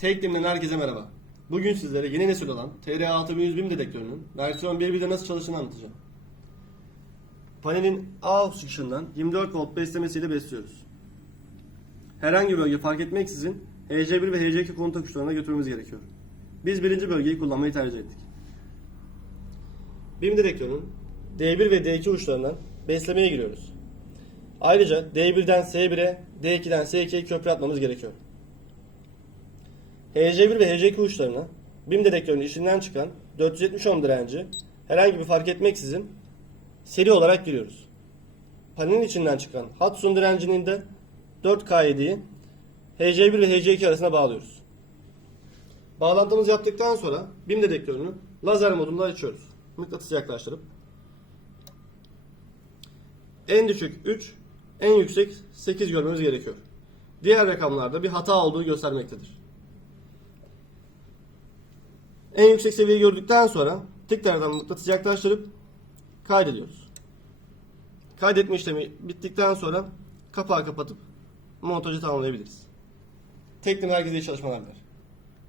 Teklim'den herkese merhaba. Bugün sizlere yeni nesil olan TR6100 BIM dedektörünün versiyon 1.1'de nasıl çalıştığını anlatacağım. Panelin A çıkışından 24 volt beslemesiyle besliyoruz. Herhangi bir bölge fark etmeksizin HC1 ve HC2 kontak uçlarına götürmemiz gerekiyor. Biz birinci bölgeyi kullanmayı tercih ettik. BIM dedektörünün D1 ve D2 uçlarından beslemeye giriyoruz. Ayrıca D1'den S1'e, D2'den S2'ye köprü atmamız gerekiyor. HC1 ve HC2 uçlarına BIM dedektörünün içinden çıkan 470 ohm direnci herhangi bir fark etmeksizin seri olarak giriyoruz. Panelin içinden çıkan Hudson direncinin de 4K7'yi HC1 ve HC2 arasına bağlıyoruz. Bağlantımızı yaptıktan sonra BIM dedektörünü lazer modunda açıyoruz. Mıknatısı yaklaştırıp en düşük 3, en yüksek 8 görmemiz gerekiyor. Diğer rakamlarda bir hata olduğu göstermektedir. En yüksek seviyeyi gördükten sonra tekrardan mıknatısı yaklaştırıp kaydediyoruz. Kaydetme işlemi bittikten sonra kapağı kapatıp montajı tamamlayabiliriz. Teknik herkese çalışmalar diler.